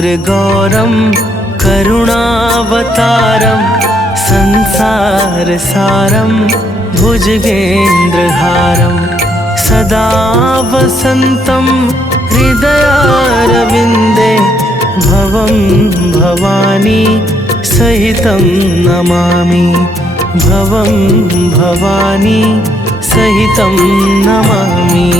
कर्पूरगौरं करुणावतारं संसारसारं भुजगेन्द्रहारं सदा वसन्तं हृदयारविन्दे भवं भवानी सहितं नमामि। भवं भवानी सहितं नमामि।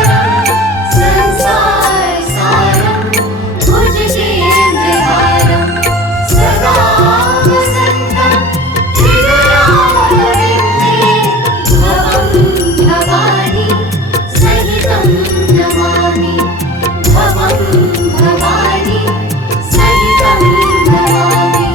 सारं भुजगेन्द्रहारं सदा वसन्तं हृदयारविन्दे भवं भवानी सहितं नमामि। भवं भवानी सहितं नमामि।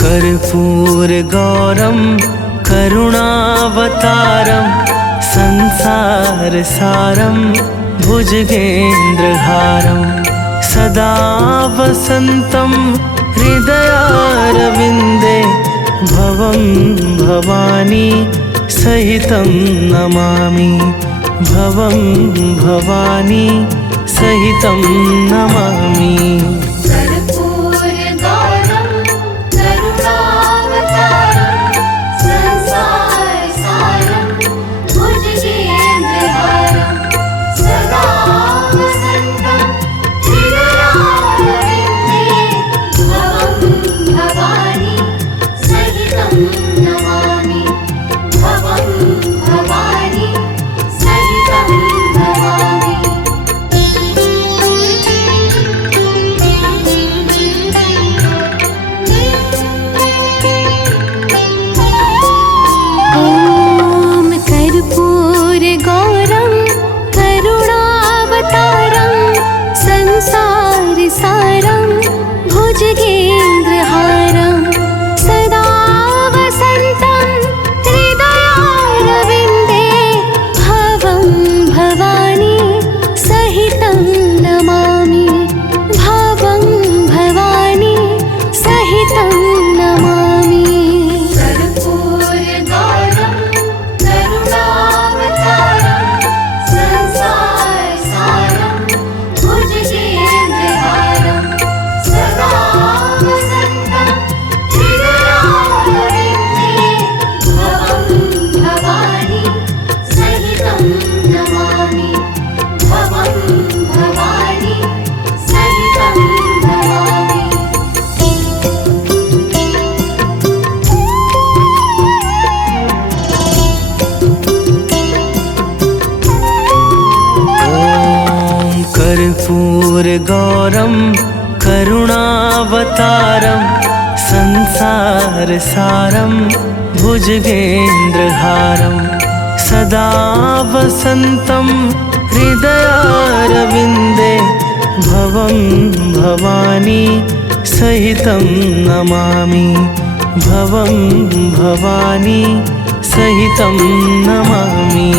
कर्पूरगौरं करुणावतारं संसारसारं भुजगेन्द्रहारं सदा वसन्तं हृदयारविन्दे भवं भवानी सहितं नमामि। भवं भवानी सहितं नमामि। कर्पूरगौरं करुणावतारं संसारसारं भुजगेन्द्रहारं सदा वसन्तं हृदयारविन्दे भवं भवानी सहितं नमामि। भवं भवानी सहितं नमामि। कर्पूरगौरं करुणावतारं संसारसारं भुजगेन्द्रहारं सदा वसन्तं हृदयारविन्दे भवं भवानी सहितं नमामि। भवं भवानी सहितं नमामि।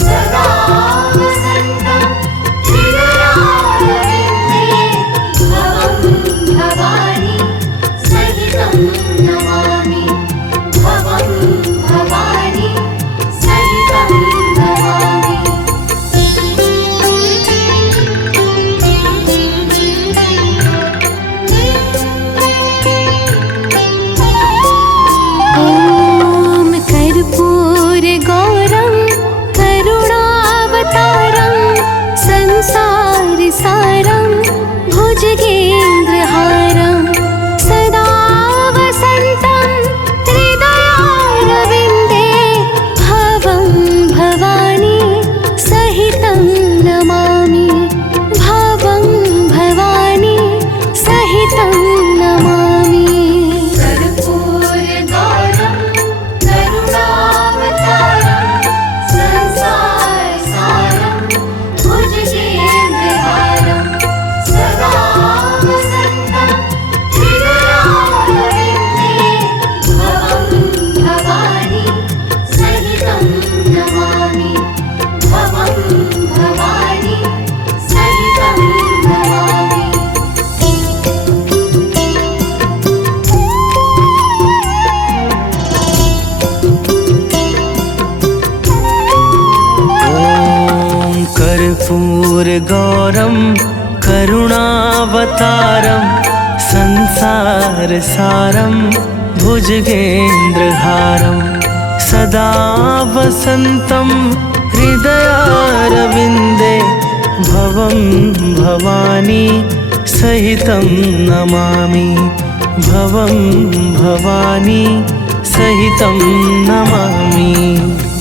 सदा वसन्तं हृदयारविन्दे कर्पूरगौरं करुणावतारं संसारसारं भुजगेन्द्रहारं सदा वसन्तं हृदयारविन्दे भवं भवानी सहितं नमामि भवं भवानी सहितं नमामि।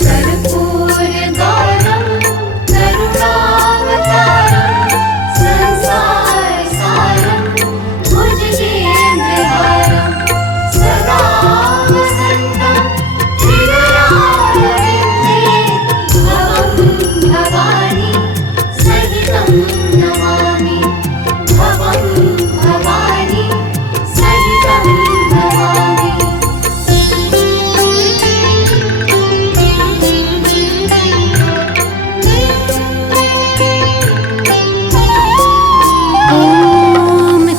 कर्पूरगौरं करुणावतारं संसारसारं भुजगेन्द्रहारं सदा वसन्तं हृदयारविन्दे भवं भवानी सहितं नमामि भवं भवानी सहितं नमामि। ॐ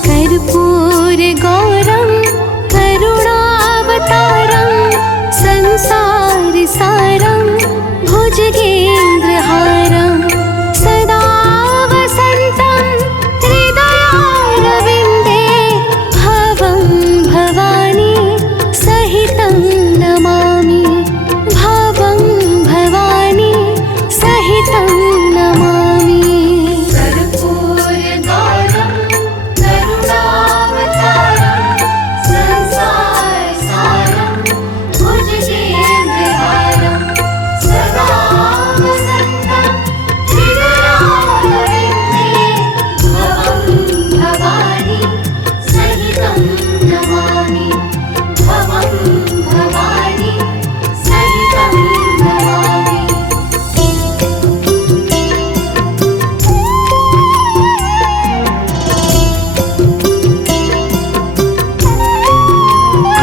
कर्पूरगौरं करुणावतारं संसारसारं भुजगेन्द्रहारं सदा वसन्तं हृदयारविन्दे भवं भवानी सहितं नमामि भवं भवानी सहितं नमामि। कर्पूरगौरं करुणावतारं संसारसारं भुजगेन्द्रहारं सदा वसन्तं हृदयारविन्दे भवं भवानी सहितं नमामि भवं भवानी सहितं नमामि।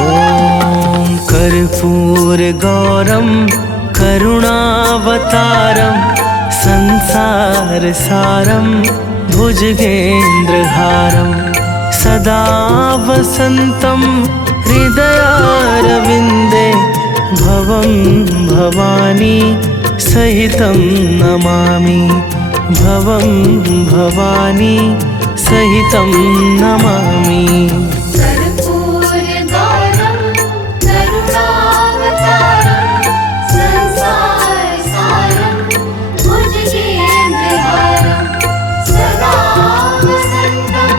ॐ कर्पूरगौरं करुणावतारं संसारसारं भुजगेन्द्रहारं सदा वसन्तं हृदयारविन्दे भवं भवानी सहितं नमामि भवं भवानी सहितं नमामि। कर्पूरगौरं करुणावतारं संसारसारं भुजगेन्द्रहारं सदा वसन्तं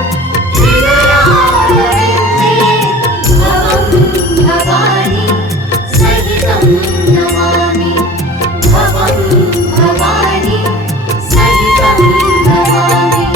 हृदयारविन्दे भवं भवानी सहितं नमामि भवं भवानी सहितं नमामि।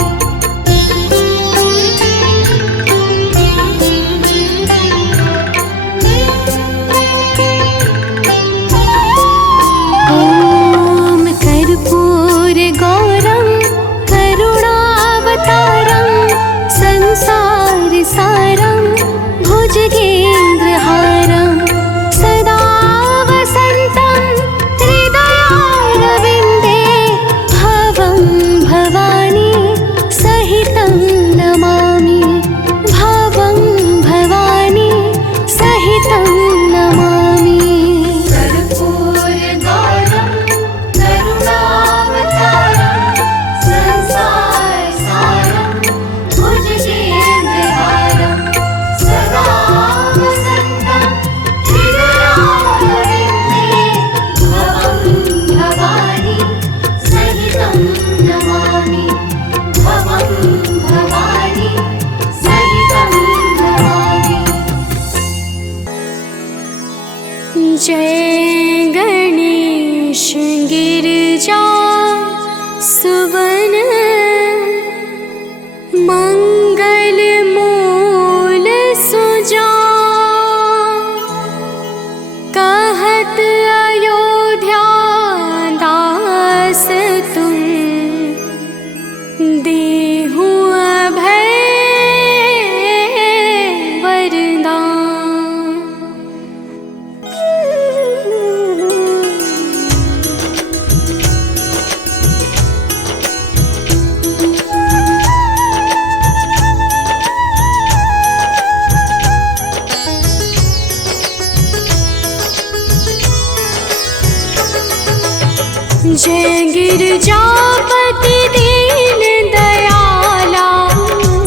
जय गिरजापति दीन दयाला,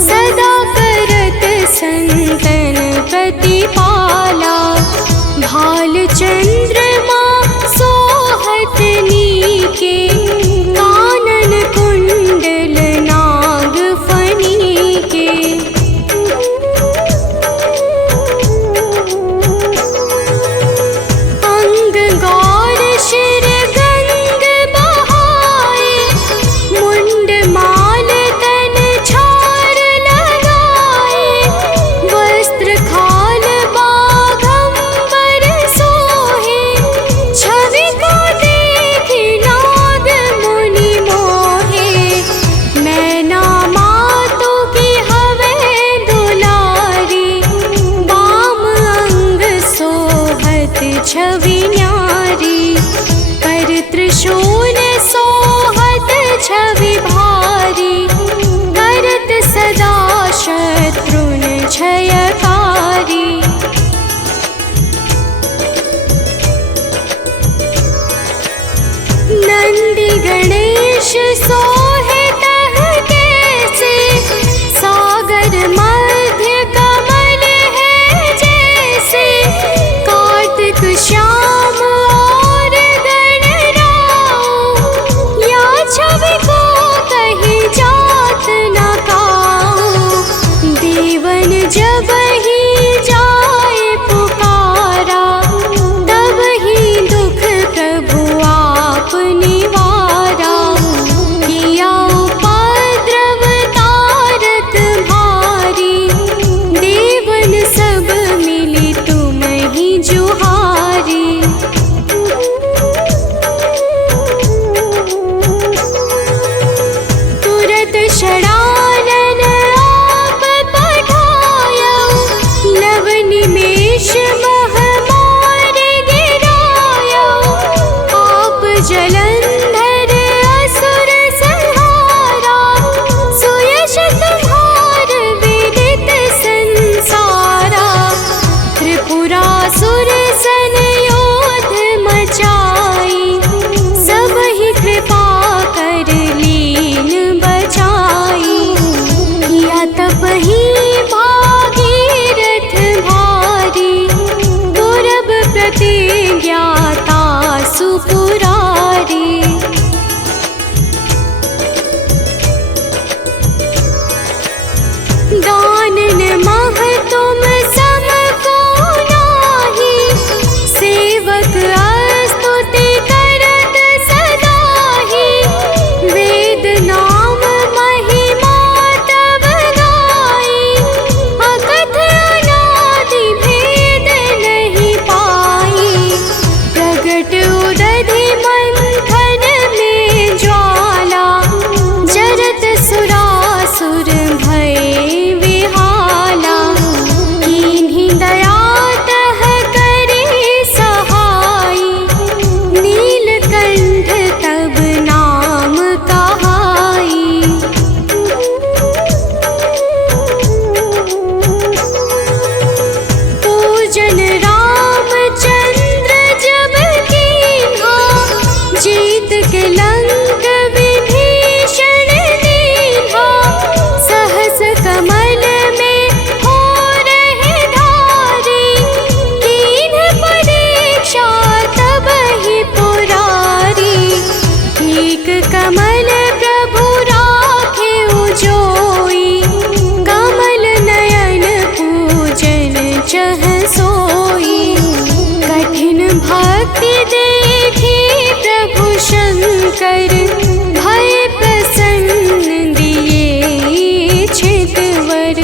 सदा करत संतन प्रतिपाला। भाल चंद्रमा सोहत नीके, कानन कुंडल नाग फनी के। अंग गौर शिर गंग बहाए, मुंड माल तन छार लगाए। वस्त्र खाल बाघंबर सोहे, छवि को देखी नाग मुनि मोहे। मैना मातु की हवे दुलारी, बाम अंग सोहत छवि न्यारी। कर त्रिशूल सोहत छवि भारी, करत सदा शत्रुन क्षयकारी। नंदी गणेश सोहे तह कैसे, सागर मध्य कमल है जैसे। कार्तिक श्याम और गणराऊ, या छवि को कहीं जात न काऊ। देवन जब ही जाए पुकारा, तब ही दुख प्रभु आप निवारा। किया उपद्रव तारत भारी, देवन सब मिली तुम ही जुहारी। तुरत षडानन आप पठायो, नव निमेष मह मार गिरायो। आप जलंधर असुर संहारा, सुयश तुम्हार विदित संसारा। त्रिपुरासुर सन योध मचाई, सब ही कृपा कर लीन बचाई। किया तप ही भागीरथ भारी, दुर्लभ प्रतिज्ञाता सुपुरारी। दानन मह तुम सम को नाही, सेवक स्तुति करत सदाहि। वेद नाम महिमा तब गाई, अकथ अनादि भेद नहीं पाई। प्रगट उदधि मंथन में ज्वाला, जरत सुरासुर भय विहाला। कीन्ही दया तह करे सहाई, नीलकंठ तब नाम कहाई। पूजन रामचंद्र जब कीन्हा, जीत के लंक विभीषण दीन्हा। सहस कमल में हो रहे धारी, कीन्ह परीक्षा तब ही पुरारी। ठीक कमल प्रभु राखे उजोई, कमल नयन पूजन चह सोई। कठिन भक्ति देखी प्रभु शंकर, भय प्रसन्न दिए छितवर।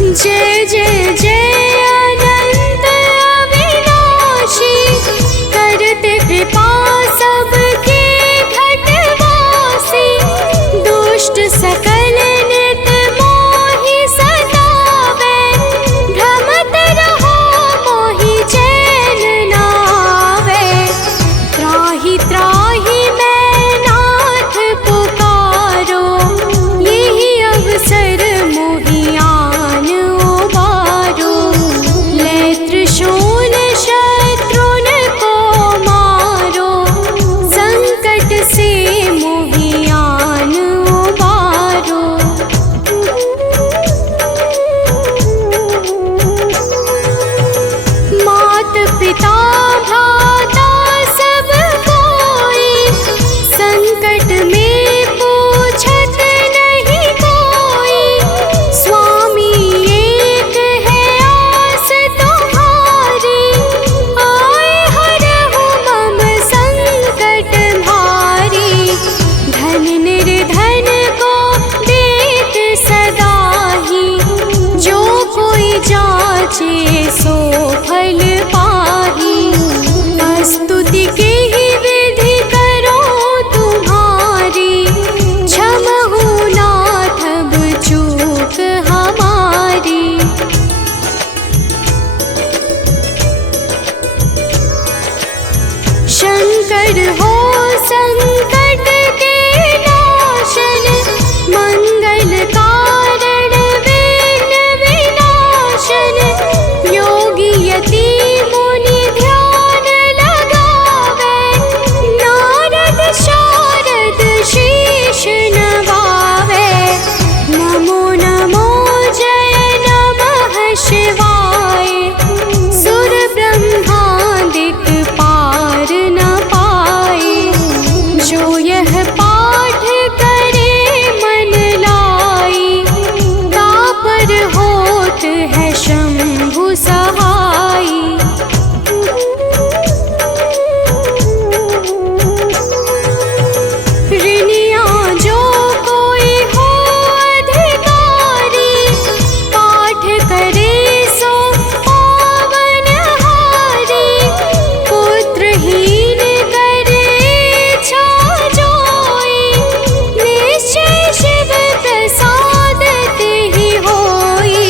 जय जय जय अनंत अविनाशी, करते कृपा सबके घटवासी। दुष्ट सकल नित मोहि सतावे, भ्रमत रहो मोहि चैन जाचे सो फल पाही। स्तुति के ही विधि करो तुम्हारी, क्षमहु नाथ अब चूक हमारी। शंकर हो संकट के नाशन, मंगल कारण विघ्न विनाशन। योगी यति मुनि ध्यान लगावे, नारद शारद शीश नवावे। नमो नमो जय नमः शिवाय, सुर ब्रह्मादिक पार न पाए। जो यह पाठ करे मन लाई, तापर होत है शंभु सहाई। ऋणिया जो कोई हो अधिकारी, पाठ करे सो पावन हारी। पुत्रहीन करे इच्छा जोई, निश्चय शिव प्रसाद तेहि होई।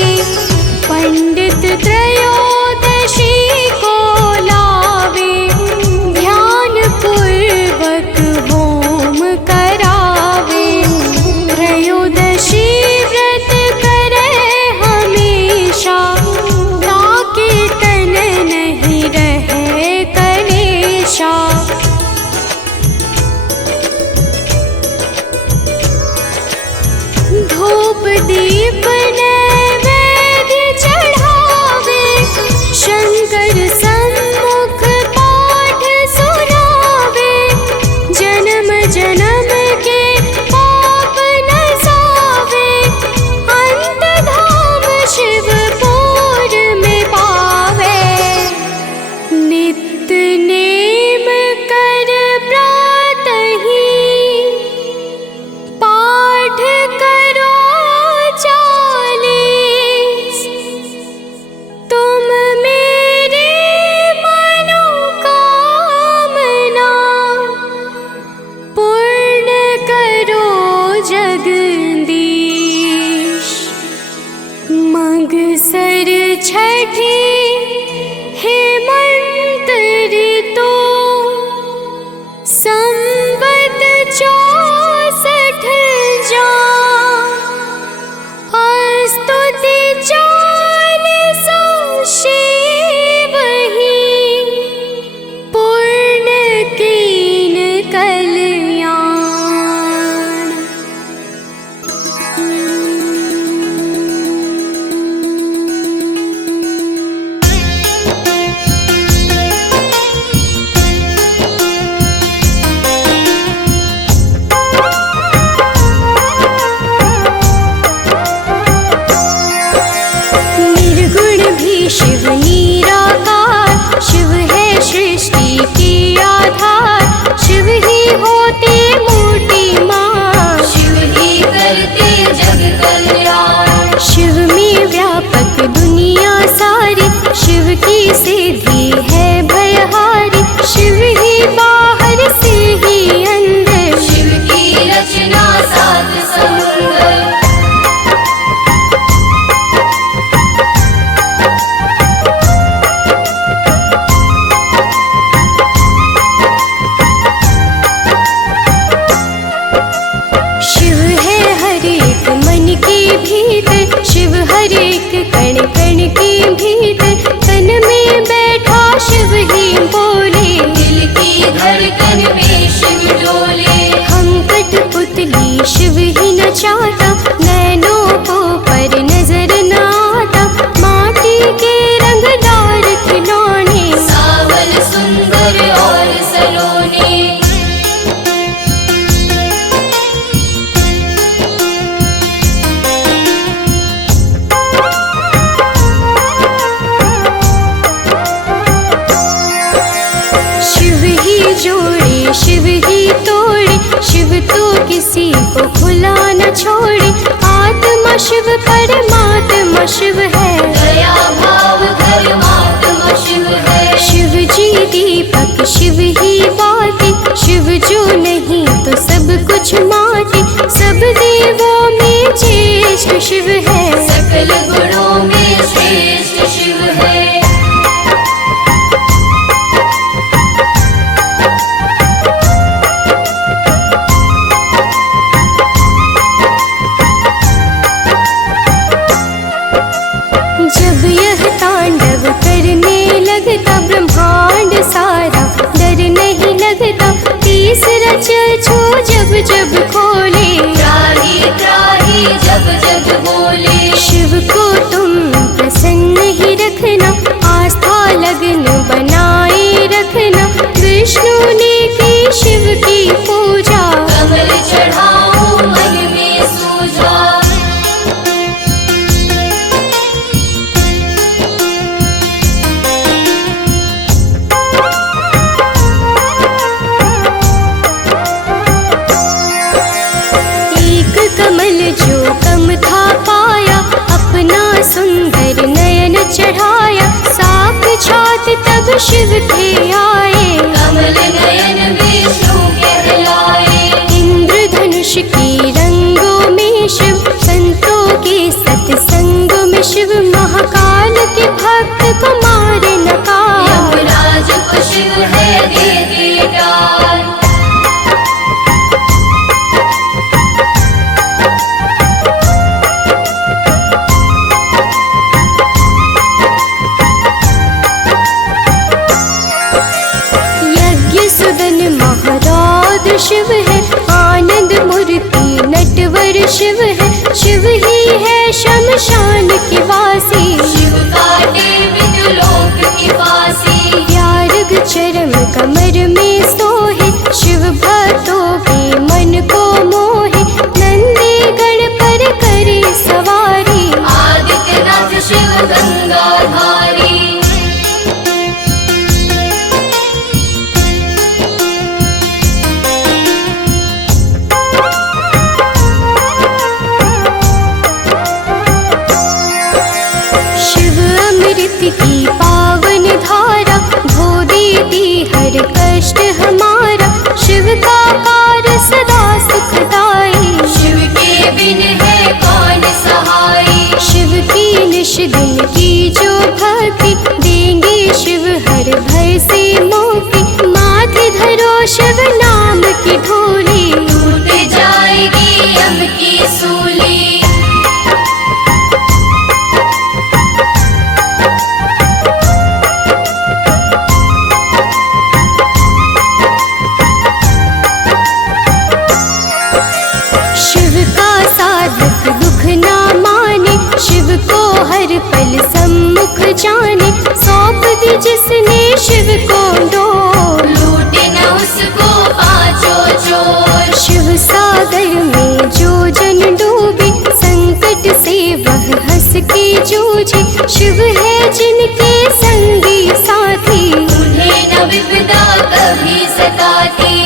पंडित त्रयोदशी को लावे, ध्यान पूर्वक होम करावे। त्रयोदशी व्रत करे हमेशा, ताके तन नहीं रहे कलेशा। धूप दीप नैवेद्य चढ़ावे, शंकर सम्मुख पाठ सुनावे। जन्म जन्म के पाप नसावे, अंत धाम शिवपुर में पावे। नित्य नेम कर प्रातहि, पाठ करो 40। तुम मेरी मनोकामना, पूर्ण करो जगदीश। मगसर छठी हेमंत ऋतु, संवत 64 जा। स्तुति 40 शिव ही, पूर्ण कीन कल्याण। निर्गुण भी शिव निराकार, शिव है सृष्टि की आधार। शिव ही होते मूर्तिमान, शिव ही करते जग कल्याण। शिव में व्यापक दुनिया सारी, शिव की सिद्धि है भयहारी। शिव ही बाहर से ही अंदर, शिव की रचना सात समुंदर। शिव है हर एक मन के भीतर, शिव हर एक कण कण के भीतर। तन में बैठा शिव ही बोले, दिल की धड़कन में शिव डोले। हम कठपुतली शिव ही नचाता, नैनों को पर नजर न आता। माटी के रंगदार खिलौने, सावन सुंदर और सलोने। शिव ही तोड़े, शिव तो किसी को खुला न छोड़े। आत्मा शिव परमात्मा शिव है, दया भाव बनाए रखना, विष्णु ने की शिव की पूजा, कमल चढ़ाओ मन में सूझा। एक कमल जो कम था पाया, अपना सुंदर नयन चढ़ाया, साक्षात तब शिव थे आए, कमल नयन विष्णु कहलाए। इंद्रधनुष की रंगों में शिव, संतों के सत्संग में शिव, महाकाल के भक्त को मारे न काल, यमराज को शिव है दे दे डाल। यज्ञ सुदन महारौद्र शिव है, आनंद मूर्ति नटवर शिव है, शिव ही है शमशान के वासी, शिव काटे विदुलोक की फांसी। व्यारग चरम कमर में सोहे, शिव भक्तों के मन को मोहे, नंदी गण पर करे सवारी, आदित्यनाथ शिव गंगाधारी। शिव अमृत की पावन धारा, धो देती हर कष्ट हमारा, शिव का कार्य सदा सुखदाई, शिव के बिन है कौन सहाय। शिव की निश दिन की जो भक्ति, देंगे शिव हर भय से मुक्ति, माथे धरो शिव नाम की ढोली, टूट जाएगी यम की सूली। शिव का साधक दुख ना माने, शिव को हर पल सम्मुख जाने, सौंप दी जिसने शिव को डोर, लूटे न उसको पांचों चोर। शिव सागर में जो जन डूबे, संकट से वह हंस के जूझे, शिव है जिनके संगी साथी, उन्हें न विपदा कभी सताती।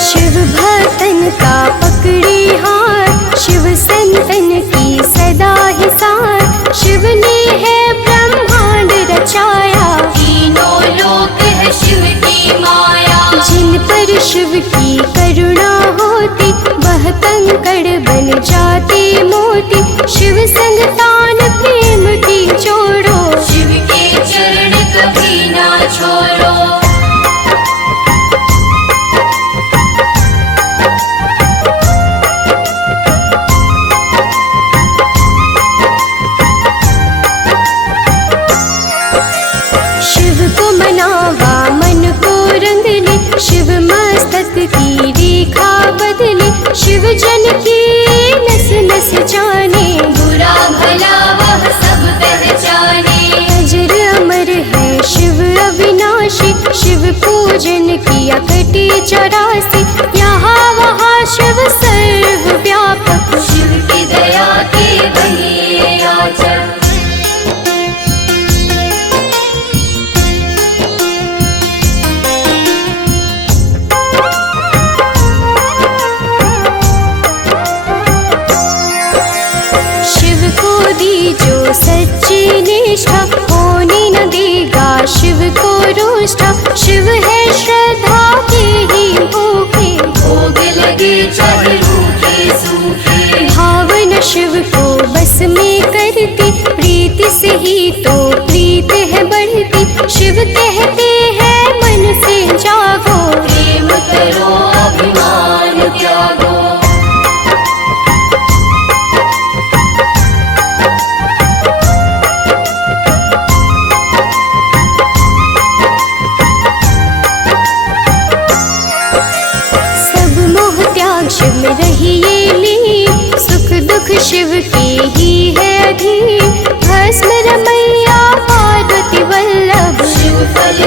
शिव भक्तन का पकड़ी हाथ, शिव संतन की सदा ही साथ, शिव ने है ब्रह्मांड रचाया, तीनों लोक है शिव की माया। जिन पर शिव की करुणा होती, वह कंकड़ बन जाते मोती, शिव संग तान प्रेम की जोड़ो, शिव के चरण कभी ना छोड़ो। शिव को मनावा मन को रंग ले, शिव मस्तक की रेखा बदले, शिव जन की नस नस जाने, बुरा भला वह सब पहचाने। अजर अमर है शिव अविनाशी, शिव पूजन किया कटे 84, यहाँ वहाँ शिव सर्वव्यापक, शिव की दया के बने आचर। शिव को दी जो सच्ची निष्ठा, होने न देगा शिव को रुष्टा, शिव है श्रद्धा के ही भूखा,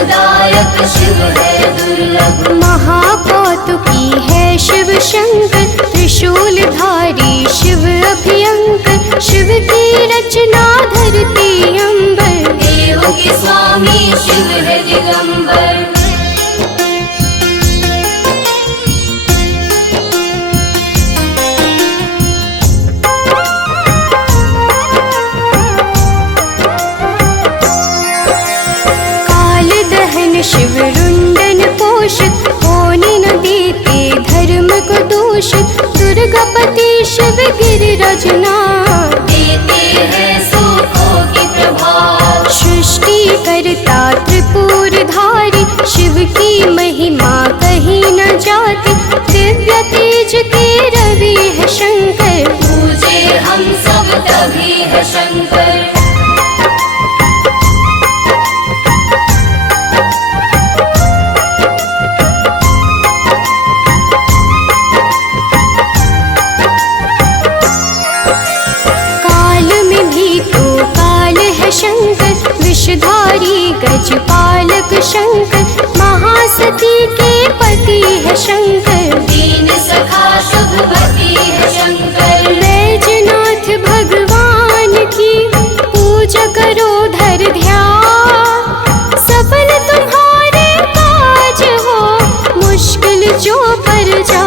सुखदायक शिव है दुर्लभ। महाकौतुकी है शिव शंकर, त्रिशूलधारी शिव अभयंकर। शिव की रचना धरती अंबर, देवों के स्वामी शिव है दिगंबर। शिव रुंडन पोषित, होने न देते धर्म को दूषित। दुर्गापति शिव गिरिराजनाथ, देते हैं सुखों की प्रभात। सृष्टि करता त्रिपुरधारी, शिव की महिमा कहीं न जाती। दिव्य तेज के रवि है शंकर, पूजे हम सब तभी है शंकर। शंकर विषधारी गजपालक शंकर, महासती के पति है शंकर। दीन सखा शुभपति है शंकर। बैजनाथ भगवान की पूजा करो धर ध्यान, सफल तुम्हारे काज हो मुश्किल जो पर जा।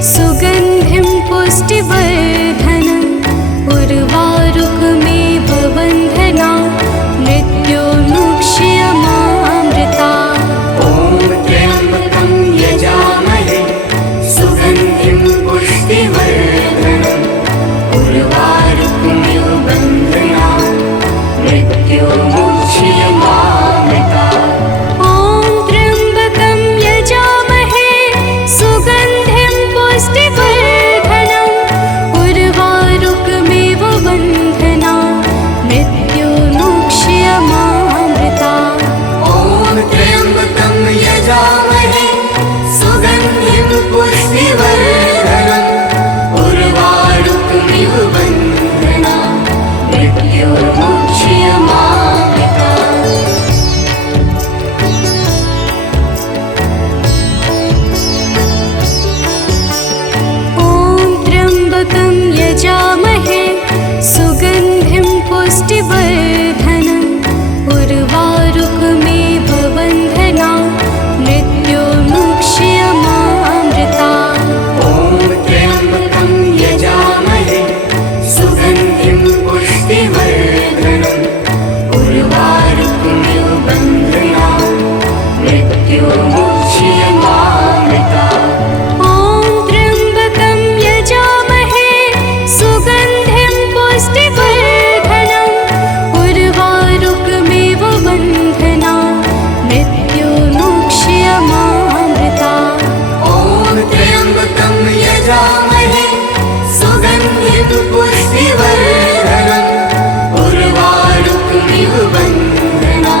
सुगंधिं पुष्टिवर्धनम्, उर्वारुकमेव बन्धना मृत्युर्मुक्ष्यमामृता। ॐ त्र्यम्बकं यजामहे सुगन्धिं पुष्टिवर्धनम्, उर्वारुकमेव बन्धना मृत्युर्मुक्ष्यमामृता। ॐ त्र्यम्बकं यजामहे सुगन्धिं पुष्टिवर्धनम्, उर्वारुकमेव बन्धना मृत्युर्मुक्ष्यमामृता। ॐ त्र्यम्बकं यजामहे सुगन्धिं पुष्टिवर्धनम्, उर्वारुकमिव बन्धना मृत्युर्मुक्ष्यमामृता। ॐ त्र्यम्बकं यजामहे सुगन्धिं पुष्टिवर्धनम्, उर्वारुकमेव बन्धना मृत्युर्मुक्ष्यमामृता। ॐ त्र्यम्बकं यजामहे सुगन्धिं पुष्टिवर्धनम्, उर्वारुकमिव बन्धना मृत्युर्मुक्ष्यमामृता। ॐ त्र्यम्बकं यजामहे सुगन्धिं पुष्टिवर्धनम्, उर्वारुकमेव बन्धना मृत्युर्मुक्ष्यमामृता। ॐ त्र्यम्बकं यजामहे सुगन्धिं पुष्टिवर्धनम्, उर्वारुकमिव बन्धना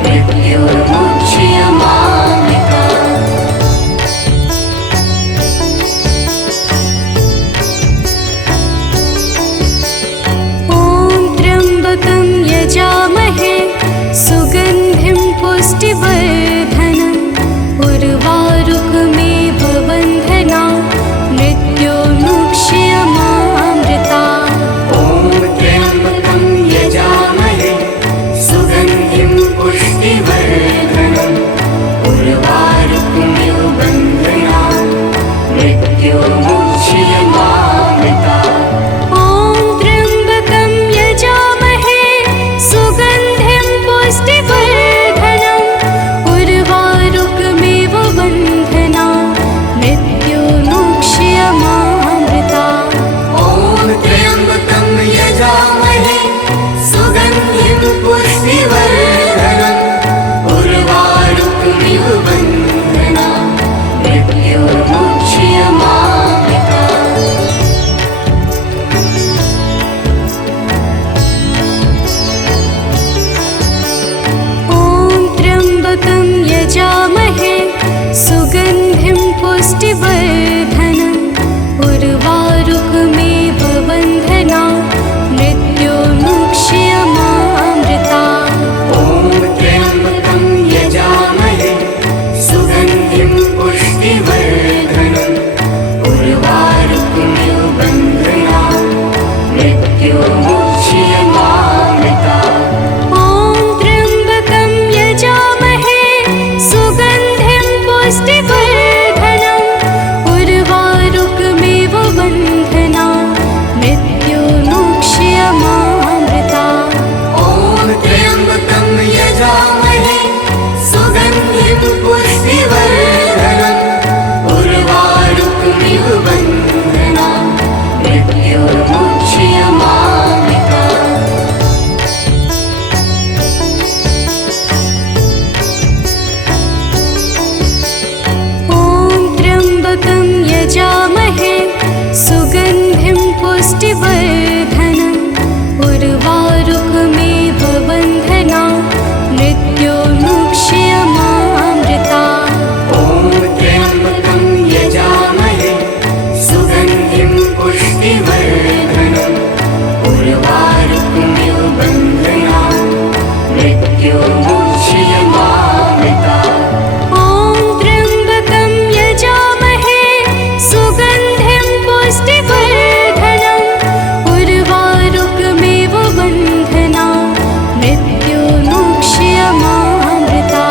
मृत्युर्मुक्ष्यमामृता। ॐ त्र्यम्बकं यजामहे सुगन्धिं पुष्टिवर्धनम्, उर्वारुकमेव बन्धना मृत्युर्मुक्ष्यमामृता। ॐ त्र्यम्बकं यजामहे सुगन्धिं पुष्टिवर्धनम्, उर्वारुकमिव बन्धना मृत्युर्मुक्ष्यमामृता। ॐ त्र्यम्बकं यजामहे सुगन्धिं पुष्टिवर्धनम्, पुष्टिवर्धनम् उर्वारुकमेव बन्धना मृत्योर्मुक्ष्यमामृता ॐ त्र्यम्बकं यजामहे सुगन्धिं पुष्टिवर्धनम् उर्वारुकमिव बन्धनान् मृत्योर्मुक्ष्यमामृता ॐ त्र्यम्बकं यजामहे सुगन्धिं पुष्टिवर्धनम् उर्वारुकमेव बन्धना मृत्योर्मुक्ष्यमामृता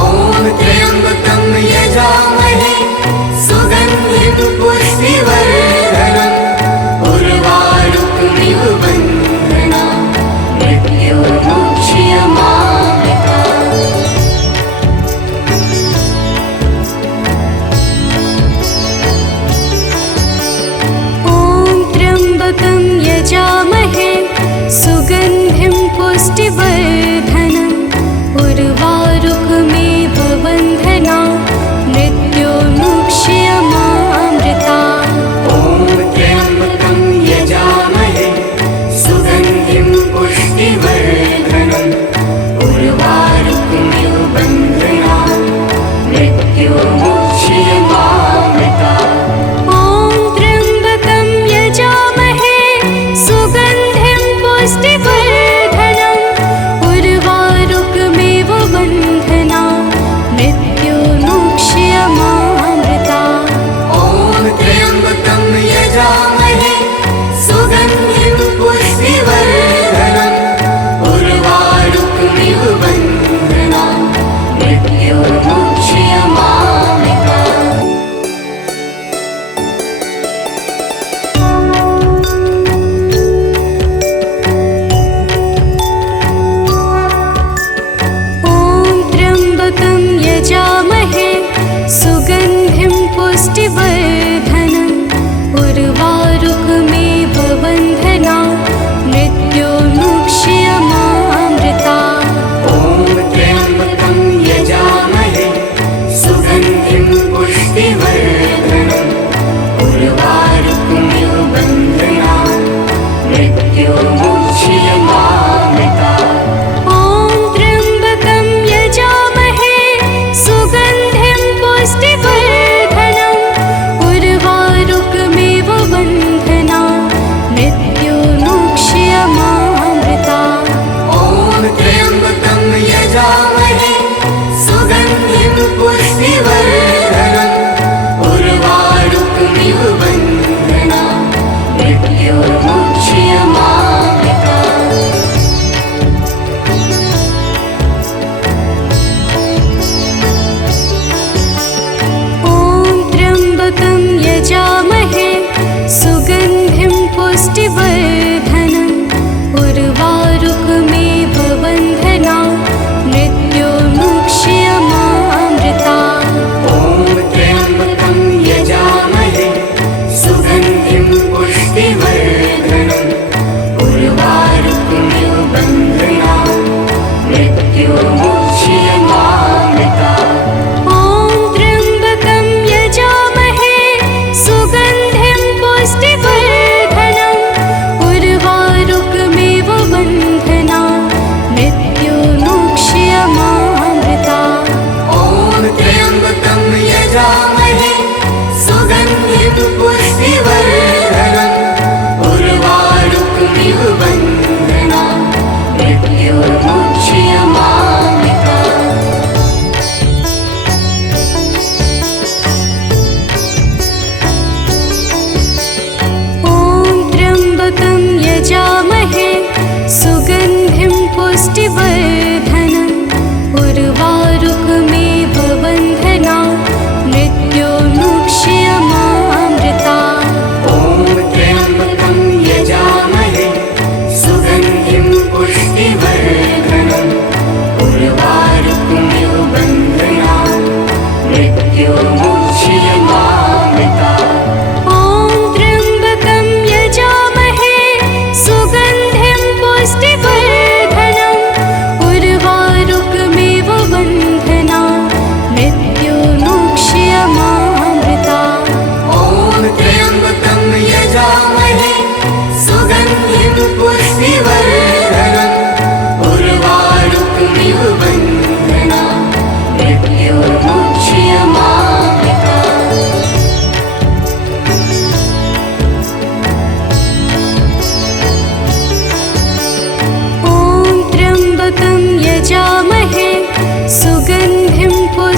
ॐ त्र्यम्बकं यजामहे सुगन्धिं पुष्टिवर्धनम् उर्वारुकमिव बन्धनान् मृत्योर्मुक्ष्यमामृता ॐ त्र्यम्बकं यजामहे सुगन्धिं पुष्टिवर्धनम् उर्वारुकमेव बन्धना मृत्योर्मुक्ष्यमामृता ॐ त्र्यम्बकं यजामहे सुगन्धिं पुष्टिवर्धनम् उर्वारुकमिव बन्धनान् मृत्योर्मुक्ष्यमामृता ॐ त्र्यम्बकं यजामहे सुगन्धिं पुष्टिवर्धनम् उर्वारुकमेव बन्धना मृत्योर्मुक्ष्यमामृता ॐ त्र्यम्बकं यजामहे सुगन्धिं पुष्टिवर्धनम् उर्वारुकमिव बन्धनान् मृत्योर्मुक्ष्यमामृता ॐ त्र्यम्बकं यजामहे सुगन्धिं पुष्टिवर्धनम् उर्वारुकमेव बन्धना मृत्योर्मुक्ष्यमामृता ॐ त्र्यम्बकं यजामहे सुगन्धिं पुष्टिवर्धनम् उर्वारुकमिव बन्धनान् मृत्योर्मुक्ष्यमामृता ॐ त्र्यम्बकं यजामहे सुगन्धिं पुष्टिवर्धनम् उर्वारुकमेव बन्धना मृत्योर्मुक्ष्यमामृता ॐ त्र्यम्बकं यजामहे सुगन्धिं पुष्टिवर्धनम् उर्वारुकमिव बन्धनान् मृत्योर्मुक्ष्यमामृता ॐ त्र्यम्बकं यजामहे सुगन्धिं पुष्टिवर्धनम् उर्वारुकमेव बन्धना मृत्योर्मुक्ष्यमामृता ॐ त्र्यम्बकं यजामहे सुगन्धिं पुष्टिवर्धनम् उर्वारुकमिव बन्धनान् मृत्योर्मुक्ष्यमामृता ॐ त्र्यम्बकं यजामहे सुगन्धिं पुष्टिवर्धनम्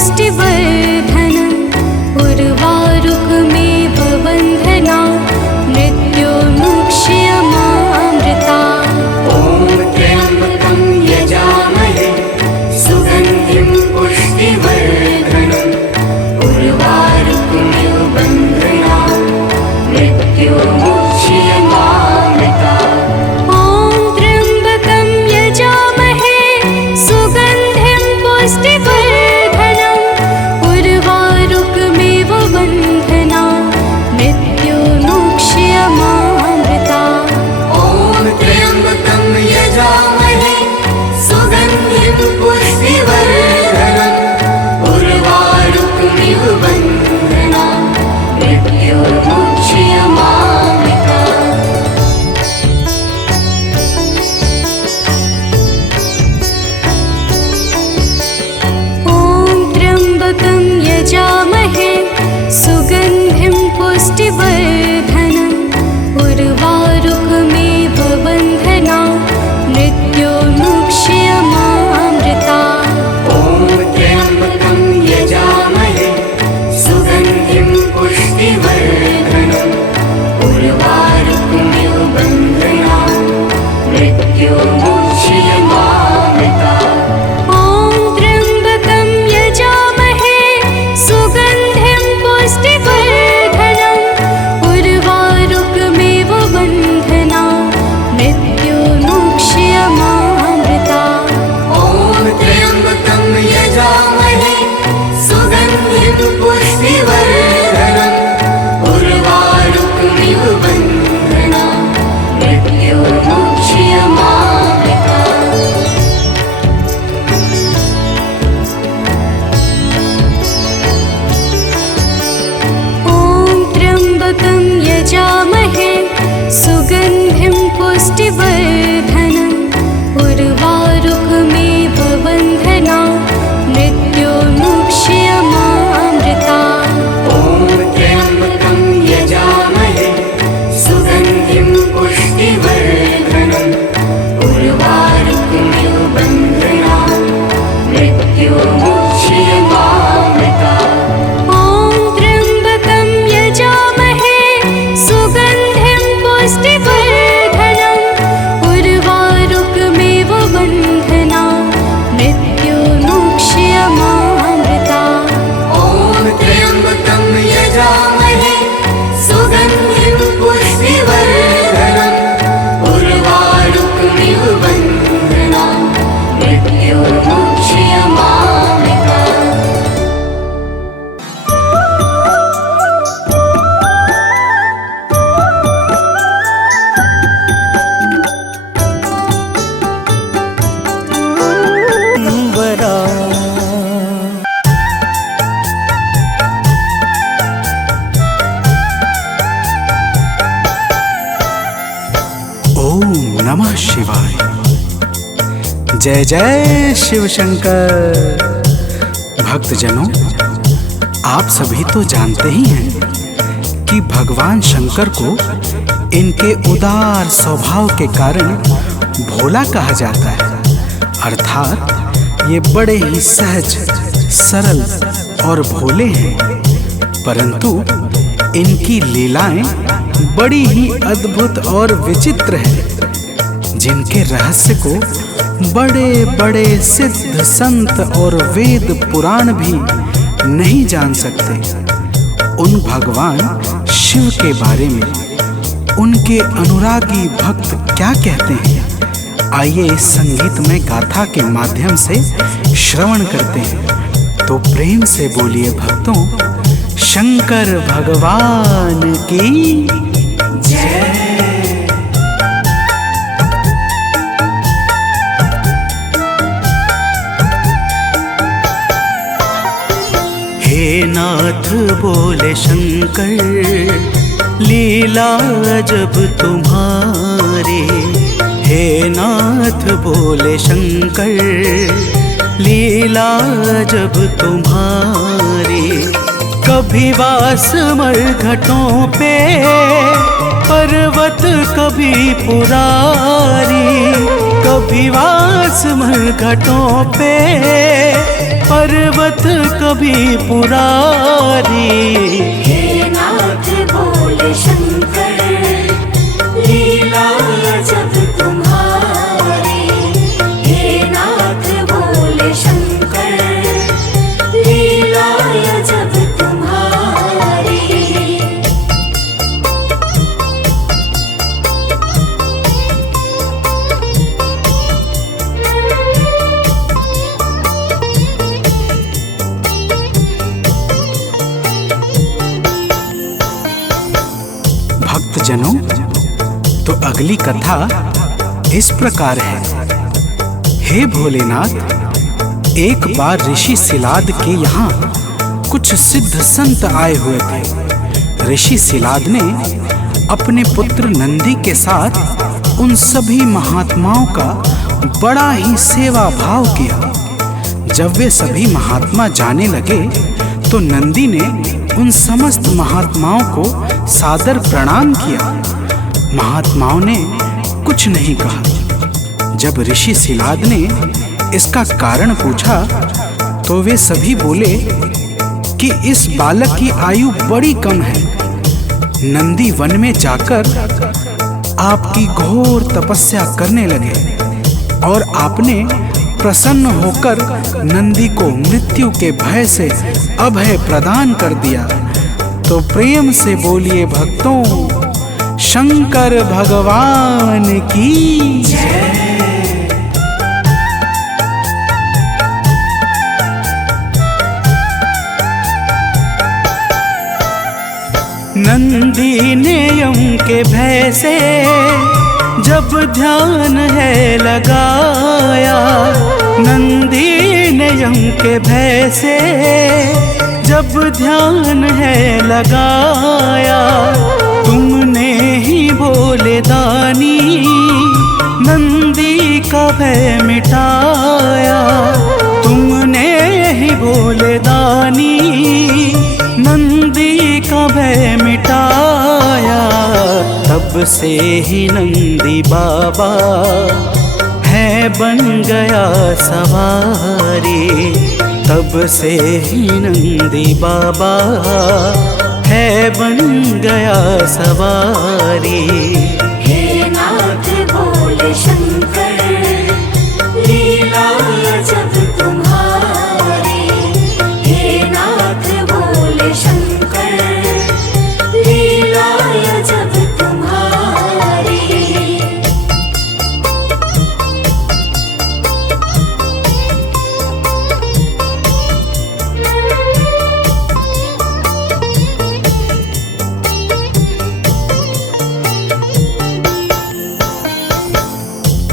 पुष्टिवर्धनम् उर्वारुकमेव बन्धना मृत्युर्मुक्ष्यमामृता ॐ त्र्यम्बकं यजामहे सुगन्धिं पुष्टिवर्धनम् उर्वारुकमिव बन्धना मृत्युर्मुक्ष्यमामृता ॐ त्र्यम्बकं यजामहे सुगन्धिं पुष्टिवर्धनम् उर्वारुकमेव बन्धना मृत्युर्मुक्ष्यमामृता ॐ त्र्यम्बकं यजामहे सुगन्धिं पुष्टिवर्धनम् उर्वारुकमिव बन्धना मृत्युर्मुक्ष्यमामृता ॐ त्र्यम्बकं यजामहे सुगन्धिं पुष्टिवर्धनम् उर्वारुकमेव बन्धना मृत्युर्मुक्ष्यमामृता ॐ त्र्यम्बकं यजामहे सुगन्धिं पुष्टिवर्धनम् उर्वारुकमिव बन्धना मृत्युर्मुक्ष्यमामृता ॐ त्र्यम्बकं यजामहे सुगन्धिं पुष्टिवर्धनम् उर्वारुकमेव बन्धना मृत्युर्मुक्ष्यमामृता ॐ त्र्यम्बकं यजामहे सुगन्धिं पुष्टिवर्धनम् उर्वारुकमिव बन्धना मृत्युर्मुक्ष्यमामृता ॐ त्र्यम्बकं यजामहे सुगन्धिं पुष्टिवर्धनम् उर्वारुकमेव बन्धना मृत्युर्मुक्ष्यमामृता ॐ त्र्यम्बकं यजामहे सुगन्धिं पुष्टिवर्धनम् उर्वारुकमिव बन्धना मृत्युर्मुक्ष्यमामृता ॐ त्र्यम्बकं यजामहे सुगन्धिं पुष्टिवर्धनम् उर्वारुकमेव बन्धना मृत्युर्मुक्ष्यमामृता ॐ त्र्यम्बकं यजामहे सुगन्धिं पुष्टिवर्धनम् उर्वारुकमिव बन्धना मृत्युर्मुक्ष्यमामृता वरा ओम नमः शिवाय। जय जय शिव शंकर। भक्तजनों, आप सभी तो जानते ही हैं कि भगवान शंकर को इनके उदार स्वभाव के कारण भोला कहा जाता है। अर्थात ये बड़े ही सहज, सरल और भोले हैं, परंतु इनकी लीलाएं बड़ी ही अद्भुत और विचित्र हैं, जिनके रहस्य को बड़े बड़े सिद्ध संत और वेद पुराण भी नहीं जान सकते। उन भगवान शिव के बारे में उनके अनुरागी भक्त क्या कहते हैं, आइए इस संगीतमय गाथा के माध्यम से श्रवण करते हैं। तो प्रेम से बोलिए भक्तों, शंकर भगवान की जय। हे नाथ बोले शंकर, लीला जब तुम्हारी। हे नाथ बोले शंकर, लीला जब तुम्हारी। कभी वास मरघटों पे पर्वत कभी पुरारी। कभी वास मरघटों पे पर्वत पर्वत कभी पुरारी। हे नाथ बोले शंकर, लीला अजब तुम्हारी। हे नाथ बोले शंकर, लीला अजब तुम्हारी। भक्तजनों, तो अगली कथा इस प्रकार है। हे भोलेनाथ, एक बार ऋषि सिलाद के यहाँ कुछ सिद्ध संत आए हुए थे। ऋषि सिलाद ने अपने पुत्र नंदी के साथ उन सभी महात्माओं का बड़ा ही सेवा भाव किया। जब वे सभी महात्मा जाने लगे तो नंदी ने उन समस्त महात्माओं को सादर प्रणाम किया। महात्माओं ने कुछ नहीं कहा। जब ऋषि सिलाद ने इसका कारण पूछा तो वे सभी बोले कि इस बालक की आयु बड़ी कम है। नंदी वन में जाकर आपकी घोर तपस्या करने लगे और आपने प्रसन्न होकर नंदी को मृत्यु के भय से अभय प्रदान कर दिया। तो प्रेम से बोलिए भक्तों, शंकर भगवान की जय। नंदी ने यम के भय से जब ध्यान है लगाया। नंदी ने यम के भय से जब ध्यान है लगाया। तुमने ही बोले दानी नंदी का भय मिटाया। तुमने ही बोले दानी नंदी का भय मिटाया। तब से ही नंदी बाबा है बन गया सवारी। तब से ही नंदी बाबा है बन गया सवारी। हे नाथ बोले शंकर, लीला अजब तुम्हारी। हे नाथ बोले शंकर, लीला अजब तुम्हारी।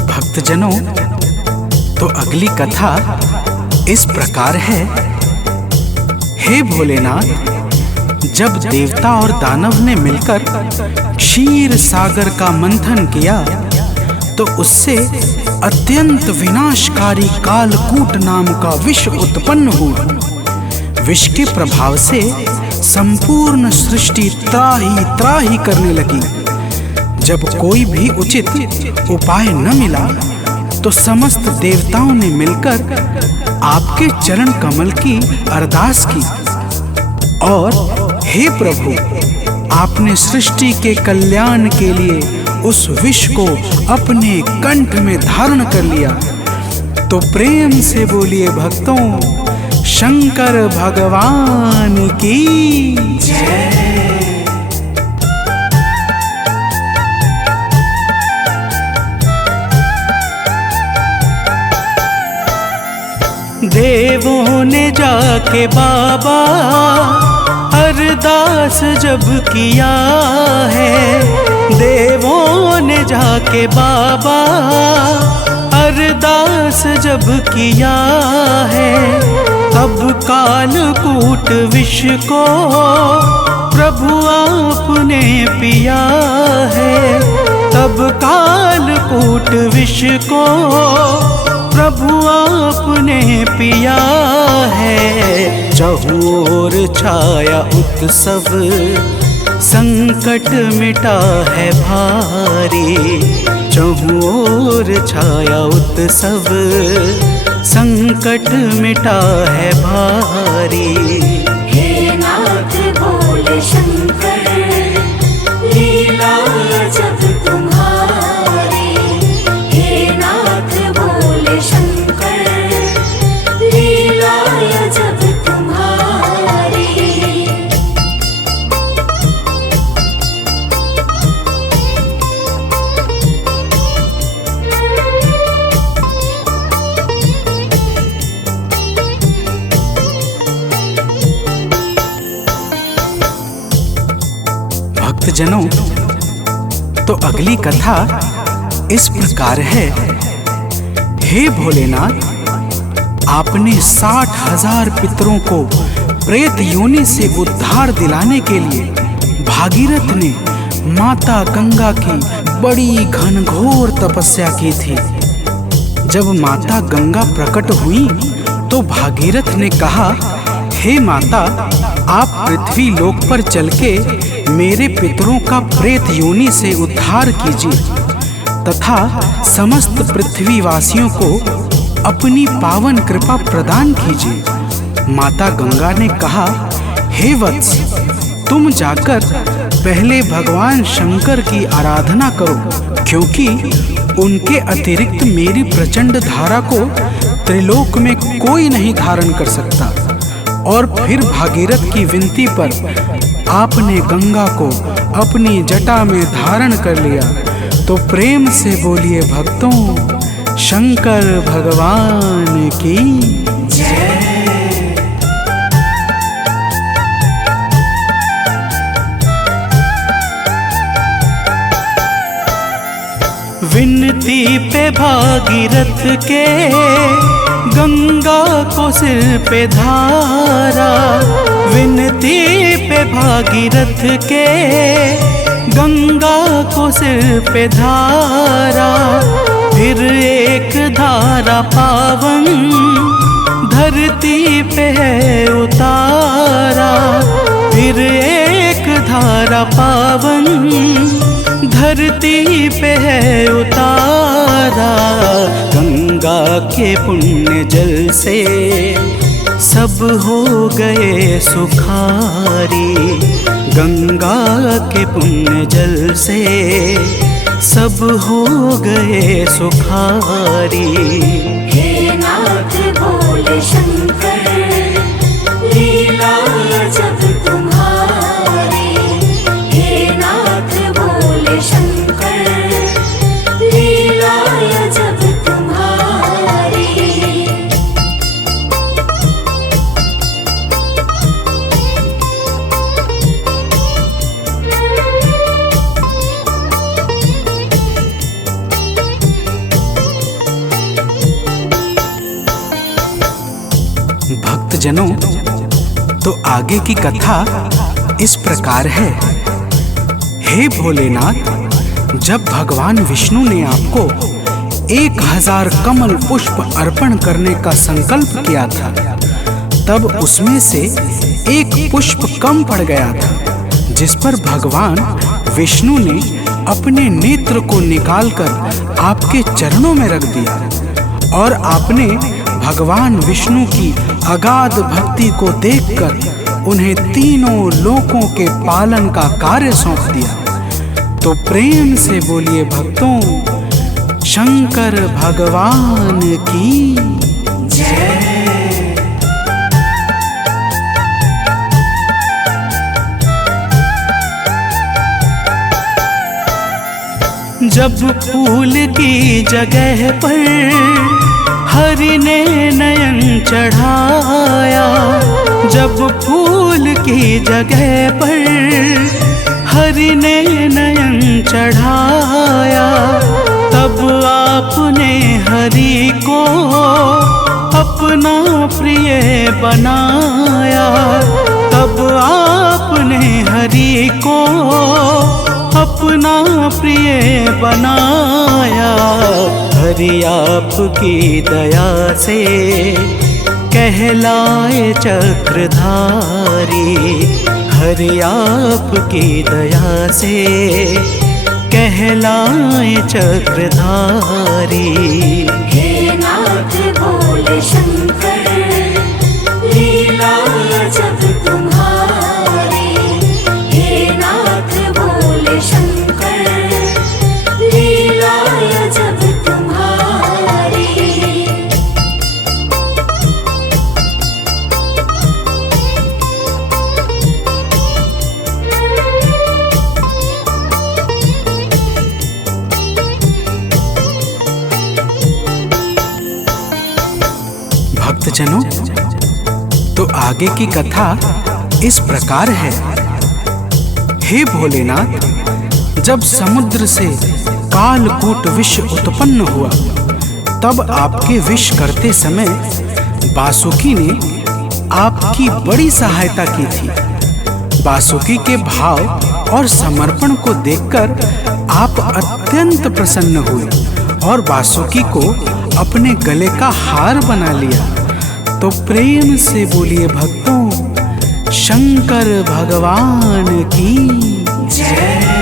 भक्तजनों, तो अगली कथा इस प्रकार है। हे भोलेनाथ, जब देवता और दानव ने मिलकर क्षीर सागर का मंथन किया तो उससे अत्यंत विनाशकारी कालकूट नाम का विष उत्पन्न हुआ। विष के प्रभाव से संपूर्ण सृष्टि त्राही त्राही करने लगी। जब कोई भी उचित उपाय न मिला तो समस्त देवताओं ने मिलकर आपके चरण कमल की अरदास की और हे प्रभु, आपने सृष्टि के कल्याण के लिए उस विष को अपने कंठ में धारण कर लिया। तो प्रेम से बोलिए भक्तों, शंकर भगवान की जय। देवों ने जाके बाबा अरदास जब किया है। देवों ने जाके बाबा अरदास जब किया है। तब कालकूट विष को प्रभु आपने पिया है। तब कालकूट विष को प्रभु आपने पिया है। चहुओर छाया उत्सव, संकट मिटा है भारी। चहुओर छाया उत्सव, संकट मिटा है भारी। हे नाथ बोले शंकर, लीला अजब तुम्हारी। हे नाथ बोले शंकर, लीला अजब तुम्हारी। भक्तजनों, तो अगली कथा इस प्रकार है। हे भोलेनाथ, आपने 60,000 पितरों को प्रेत योनि से उद्धार दिलाने के लिए भागीरथ ने माता गंगा की बड़ी घनघोर तपस्या की थी। जब माता गंगा प्रकट हुई तो भागीरथ ने कहा, हे माता, आप पृथ्वी लोक पर चल के मेरे पितरों का प्रेत योनि से उद्धार कीजिए तथा समस्त पृथ्वीवासियों को अपनी पावन कृपा प्रदान कीजिए। माता गंगा ने कहा, हे वत्स, तुम जाकर पहले भगवान शंकर की आराधना करो, क्योंकि उनके अतिरिक्त मेरी प्रचंड धारा को त्रिलोक में कोई नहीं धारण कर सकता। और फिर भागीरथ की विनती पर आपने गंगा को अपनी जटा में धारण कर लिया। तो प्रेम से बोलिए भक्तों, शंकर भगवान की जय। विनती पे भागीरथ के गंगा को सिर पे धारा। विनती पे भागीरथ के गंगा को सिर पे धारा। फिर एक धारा पावन धरती पे है उतारा। फिर एक धारा पावन धरती पे है उतारा। गंगा के पुण्य जल से सब हो गए सुखारी। गंगा के पुण्य जल से सब हो गए सुखारी। हे नाथ बोले शंकर, लीला अजब तुम्हारी। हे नाथ बोले शंकर, लीला अजब तुम्हारी। भक्तजनों, तो आगे की कथा इस प्रकार है। हे भोलेनाथ, जब भगवान विष्णु ने आपको 1000 कमल पुष्प अर्पण करने का संकल्प किया था, तब उसमें से एक पुष्प कम पड़ गया था, जिस पर भगवान विष्णु ने अपने नेत्र को निकालकर आपके चरणों में रख दिया। और आपने भगवान विष्णु की अगाध भक्ति को देखकर उन्हें तीनों लोकों के पालन का कार्य सौंप दिया। तो प्रेम से बोलिए भक्तों, शंकर भगवान की जय। जब फूल की जगह पर हरि ने नयन चढ़ाया। जब फूल की जगह पर हरि ने नयन चढ़ाया। तब आपने हरि को अपना प्रिय बनाया। तब आपने हरि को अपना प्रिय बनाया। हरि आपकी दया से कहलाए चक्रधारी। हरि आपकी दया से कहलाए चक्रधारी। हे नाथ नाथ बोले शंकर, लीला जब तुम्हारी। हे नाथ बोले शंकर, लीला जब तुम्हारी। भक्तजनों, तो आगे की कथा इस प्रकार है। हे भोलेनाथ, जब समुद्र से कालकूट विष उत्पन्न हुआ, तब आपके विष करते समय बासुकी ने आपकी बड़ी सहायता की थी। बासुकी के भाव और समर्पण को देखकर आप अत्यंत प्रसन्न हुए और बासुकी को अपने गले का हार बना लिया। तो प्रेम से बोलिए भक्तों, शंकर भगवान की जय।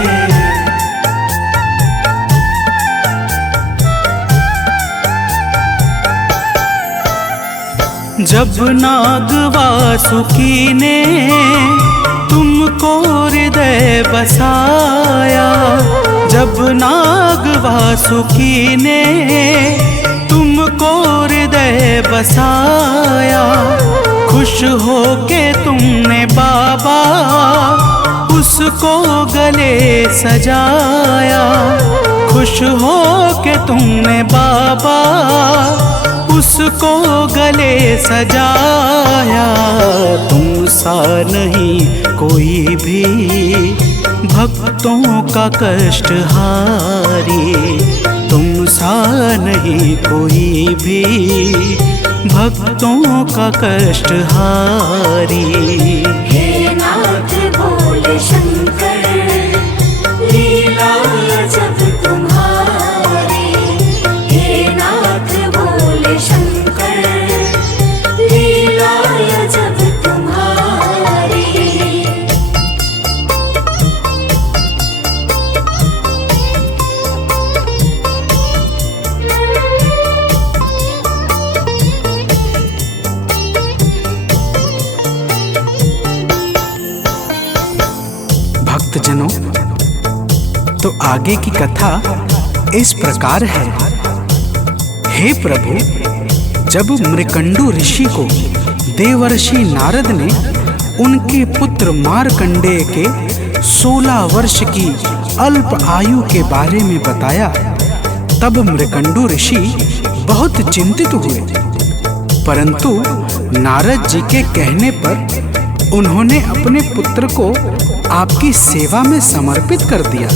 जब नाग वासुकी ने तुमको हृदय बसाया, जब नाग वासुकी ने तुमको हृदय बसाया, खुश होके तुमने बाबा उसको गले सजाया। खुश होके तुमने बाबा उसको गले सजाया। तुम सा नहीं कोई भी भक्तों का कष्ट हारी, तुम सा नहीं कोई भी भक्तों का कष्ट हारी। हे नाथ बोले शंकर, लीला जब तुम्हारी। हे नाथ बोले शंकर, लीला जब तुम्हारी। भक्तजनों, तो आगे की कथा इस प्रकार है। हे प्रभु, जब मृकंडू ऋषि को देवर्षि नारद ने उनके पुत्र मार्कंडेय के 16 वर्ष की अल्प आयु के बारे में बताया, तब मृकंडू ऋषि बहुत चिंतित हुए। परंतु नारद जी के कहने पर उन्होंने अपने पुत्र को आपकी सेवा में समर्पित कर दिया।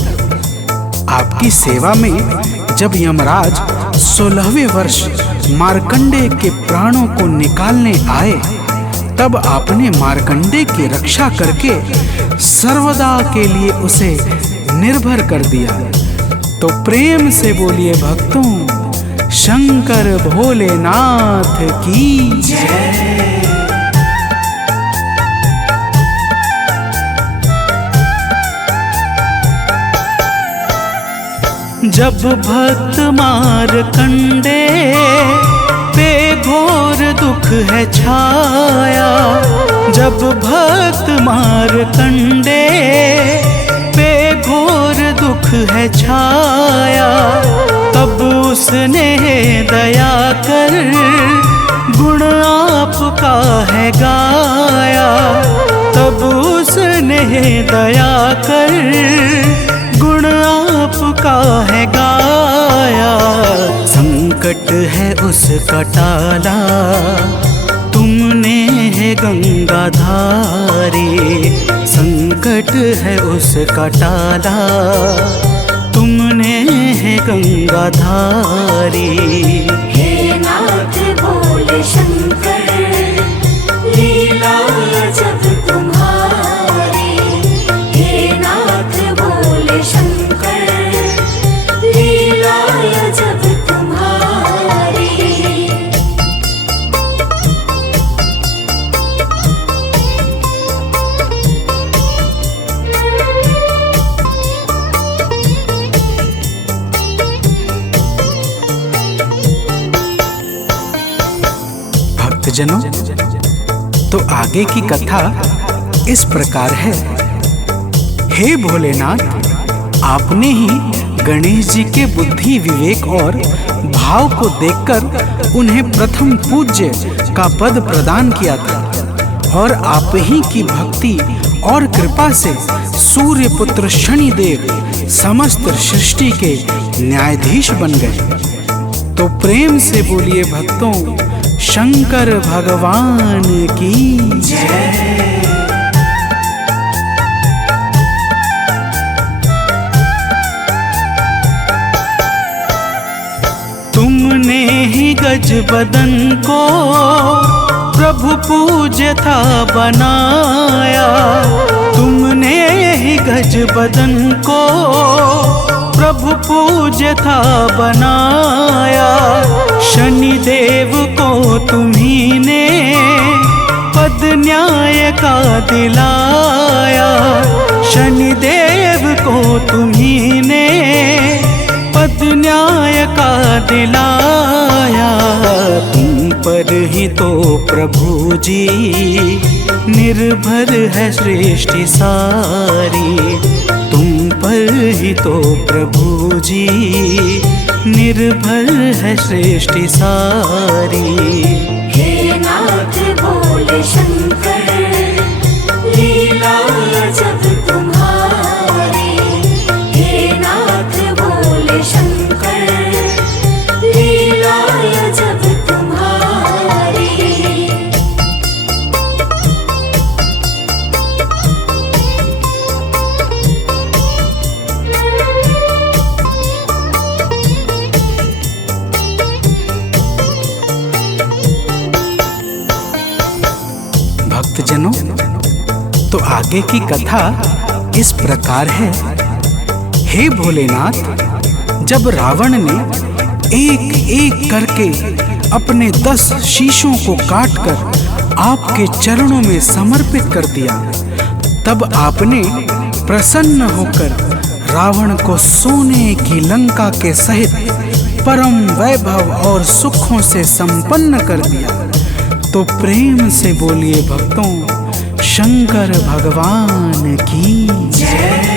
आपकी सेवा में जब यमराज 16वें वर्ष मार्कंडेय के प्राणों को निकालने आए, तब आपने मार्कंडेय की रक्षा करके सर्वदा के लिए उसे निर्भर कर दिया। तो प्रेम से बोलिए भक्तों, शंकर भोलेनाथ की जय। जब भक्त मार्कंडेय पे घोर दुख है छाया, जब भक्त मार्कंडेय पे घोर दुख है छाया, तब उसने दया कर गुण आपका है गाया। तब उसने दया कर गुण आपका है गाया। संकट है उसका टाला, तुमने है गंगा धारे। संकट है उसका टाला, तुमने है गंगा धारे। हे नाथ बोले शंकर, लीला जब तुम्हारी। हे नाथ बोले शंकर, लीला जब तुम्हारी। तो आगे की कथा इस प्रकार है। हे भोलेनाथ, आपने ही गणेश जी के बुद्धि, विवेक और भाव को देखकर उन्हें प्रथम पूज्य का पद प्रदान किया था और आप ही की भक्ति और कृपा से सूर्य पुत्र शनिदेव समस्त सृष्टि के न्यायाधीश बन गए। तो प्रेम से बोलिए भक्तों, शंकर भगवान की जय। तुमने ही गज बदन को प्रभु पूज्य था बनाया, तुमने ही गज बदन को प्रभु पूज्य था बनाया। शनिदेव को तुम्ही ने पद न्याय का दिलाया, शनिदेव को तुम्ही ने पद न्याय का दिलाया। तुम पर ही तो प्रभु जी निर्भर है सृष्टि सारी, तुम पर ही तो प्रभु जी निर्भर है सृष्टि सारी। हे नाथ बोले शंकर, लीला जब तुम्हारी। हे नाथ बोले शंकर, लीला जब तुम्हारी। भक्तजनों, तो आगे की कथा इस प्रकार है। हे भोलेनाथ, जब रावण ने एक एक करके अपने 10 शीशों को काटकर आपके चरणों में समर्पित कर दिया, तब आपने प्रसन्न होकर रावण को सोने की लंका के सहित परम वैभव और सुखों से संपन्न कर दिया। तो प्रेम से बोलिए भक्तों, शंकर भगवान की जय।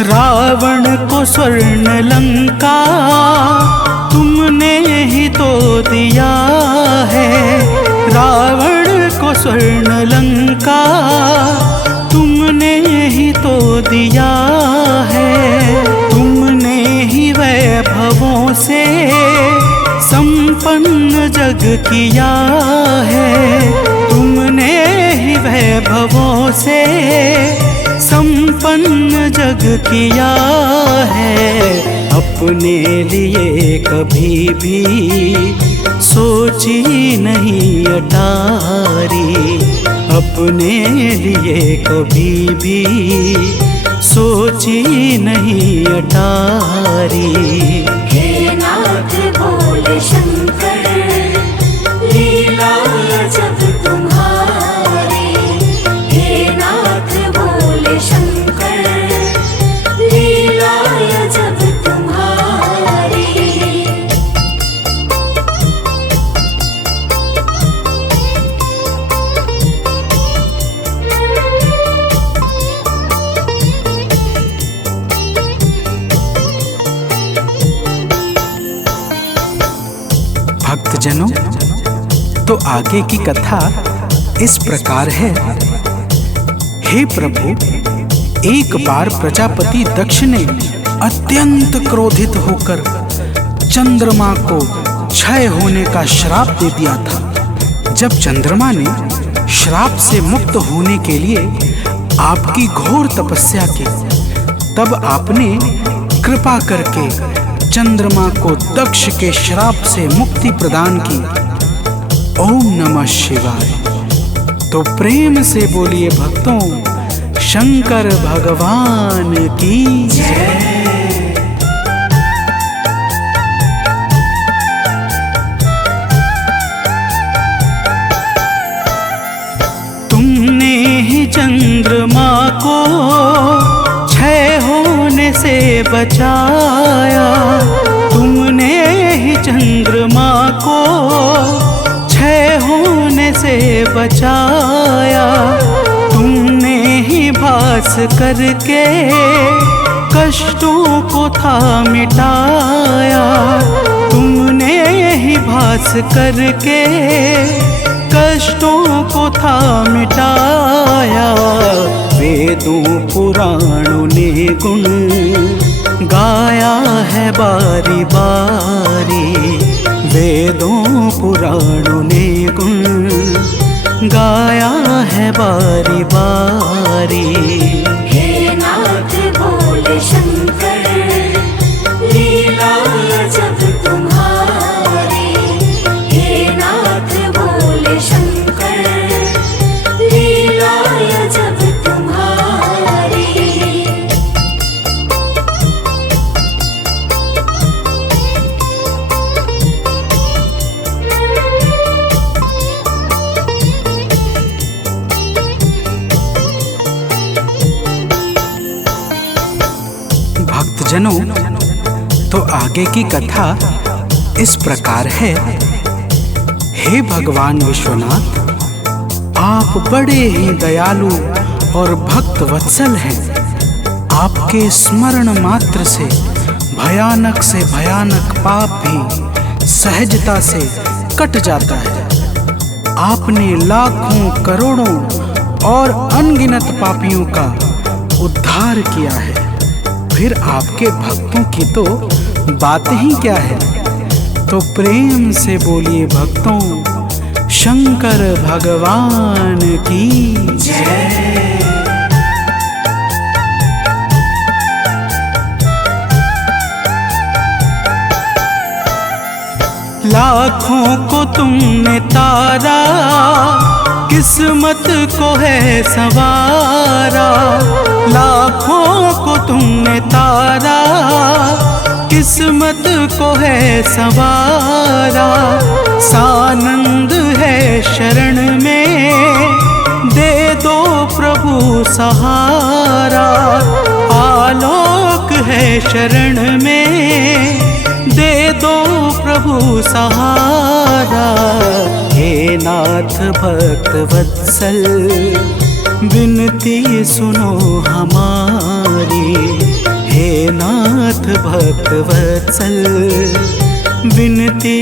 रावण को स्वर्ण लंका तुमने ही तो दिया है, रावण को स्वर्ण लंका तुमने ही तो दिया है। तुमने ही वैभवों से संपन्न जग किया है, तुमने ही वैभवों से संपन्न जग किया है। अपने लिए कभी भी सोची नहीं अटारी, अपने लिए कभी भी सोची नहीं अटारी। हे नाथ बोले शंकर, लीला जब तुम्हारी। हे नाथ बोले शंकर, लीला जब तुम्हारी। भक्तजनों, तो आगे की कथा इस प्रकार है। हे प्रभु, एक बार प्रजापति दक्ष ने अत्यंत क्रोधित होकर चंद्रमा को क्षय होने का श्राप दे दिया था। जब चंद्रमा ने श्राप से मुक्त होने के लिए आपकी घोर तपस्या की, तब आपने कृपा करके चंद्रमा को दक्ष के श्राप से मुक्ति प्रदान की। ओम नमः शिवाय। तो प्रेम से बोलिए भक्तों, शंकर भगवान की जय। तुमने ही चंद्रमा को क्षय होने से बचाया, बचाया, तुमने ही चंद्रमा को क्षय होने से बचाया, तुमने ही भास करके कष्टों को था मिटाया, तुमने ही भास करके कष्टों को था मिटाया। वेदों पुराणों ने गुण गाया है बारी बारी, वेदों पुराणों ने गुण गाया है बारी बारी। हे नाथ बोले शंकर, लीला जब तुम्हारी। हे नाथ बोले शंकर, लीला जब तुम्हारी। भक्तजनों, तो आगे की कथा इस प्रकार है। हे भगवान विश्वनाथ, आप बड़े ही दयालु और भक्त वत्सल हैं। आपके स्मरण मात्र से भयानक पाप भी सहजता से कट जाता है। आपने लाखों करोड़ों और अनगिनत पापियों का उद्धार किया है, फिर आपके भक्तों की तो बात ही क्या है। तो प्रेम से बोलिए भक्तों, शंकर भगवान की जय। लाखों को तुमने तारा, किस्मत को है सवारा। लाखों को तुमने तारा, किस्मत को है सवारा। सानंद है शरण में, दे दो प्रभु सहारा। आलोक है शरण में, दे दो प्रभु सहारा। हे नाथ भक्त वत्सल, विनती सुनो हमारी। हे नाथ भक्त वत्सल, विनती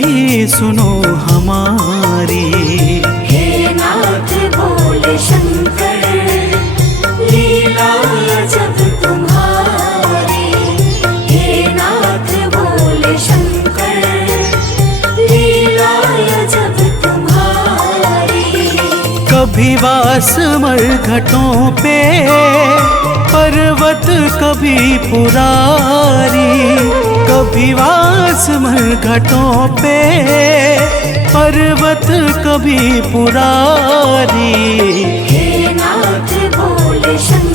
सुनो हमारी। हे नाथ बोले शंकर, लीला जब तुम्हारी। हे नाथ बोले शंकर, लीला जब तुम्हारी। कभी वास मरघटों पे पर्वत, कभी पुरारी। कभी वास मरघटों पे पर्वत, कभी पुरारी। हे नाथ बोले शंकर,